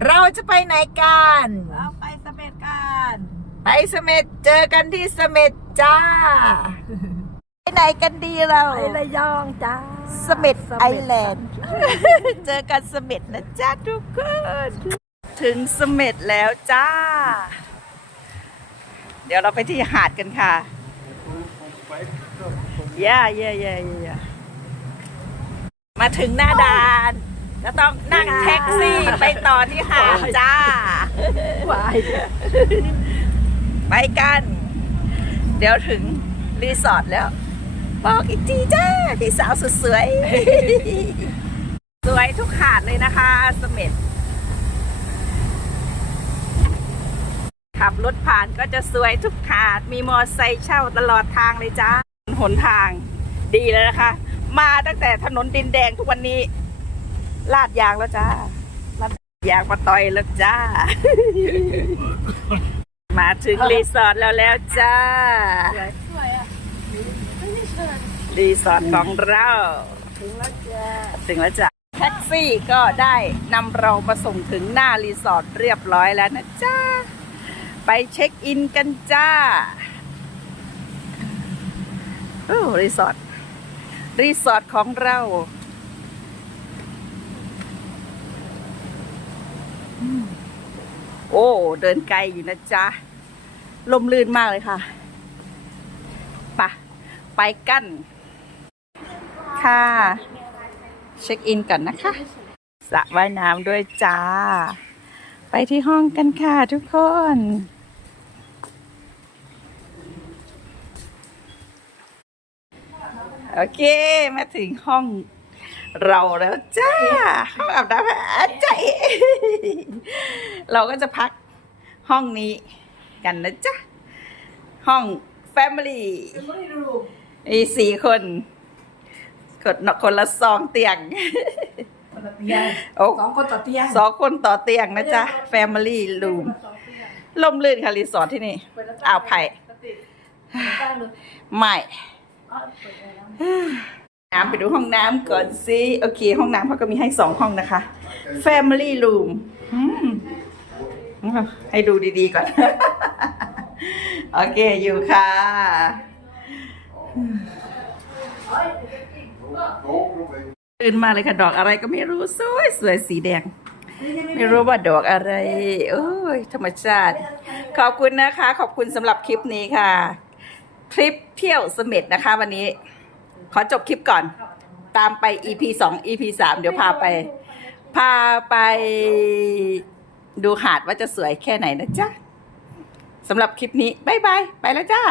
เราจะไปไหนกัน เราไปเสม็ดกัน ไปเสม็ดเจอกันที่เสม็ดจ้า ไปไหนกันดีเราไประยองจ้าเสม็ดไอแลนด์ เจอกันเสม็ดนะจ้าทุกคน ถึงเสม็ดแล้วจ้า เดี๋ยวเราไปที่หาดกันค่ะ ย่าย่าย่าย่ามาถึงหน้าด่าน แล้วต้องนั่งแท็กซี่ ไปต่อที่หาดจ้าวายไปกัน เดี๋ยวถึงรีสอร์ทแล้ว บอกอีกทีจ้าพี่สาวสุดสวย สวยทุกหาดเลยนะคะเสม็ดขับรถผ่านก็จะสวยทุกหาด มีมอไซค์เช่าตลอดทางเลยจ้าหนทางดีแล้วนะคะ มาตั้งแต่ถนนดินแดงทุกวันนี้ ลาดยางแล้วจ้า ลาดยางมาต่อยแล้วจ้า มาถึงรีสอร์ทแล้วแล้วจ้าสวยอะรีสอร์ทของเรา ถึงแล้วจ้า ถึงแล้วจ้ะแท็กซี่ก็ได้นำเรามาส่งถึงหน้ารีสอร์ทเรียบร้อยแล้วนะจ้า ไปเช็คอินกันจ้า โอ้รีสอร์ท รีสอร์ทของเราอืมโอ้ เดินไกลอยู่นะจ๊ะลมลื่นมากเลยค่ะปะไปกัน ค่ะ เช็คอินก่อนนะคะสระว่ายน้ำด้วยจ้า ไปที่ห้องกันค่ะทุกคน โอเค มาถึงห้องเราแล้วจ้าห้องอาบน้ำอาใจเราก็จะพัก ห้องนี้กันนะจ๊ะ ห้อง Family มีสี่คนกดคนละสองเตียงโอ้ สองคนต่อเตียงสองคนต่อเตียงนะจ๊ะ Family Room ล่มลื่นค่ะรีสอร์ทที่นี่อ่าวไผ่ไม่น้ำไปดูห้องน้ำก่อนสิ โอเค ห้องน้ำเขาก็มีให้สองห้องนะคะ Family Room อืม ให้ดูดีๆก่อน โอเคอยู่ค่ะ ตื่นมาเลยค่ะ ดอกอะไรก็ไม่รู้ สวยสวยสีแดง ไม่รู้ว่าดอกอะไร โอ้ย ธรรมชาติ ขอบคุณนะคะ ขอบคุณสำหรับคลิปนี้ค่ะทริปเที่ยวเสม็ดนะคะ วันนี้ ขอจบคลิปก่อน ตามไป EP สอง EP สามเดี๋ยวพาไป พาไป ดูหาดว่าจะสวยแค่ไหนนะจ๊ะสำหรับคลิปนี้ บ๊ายบาย ไปแล้วจ้า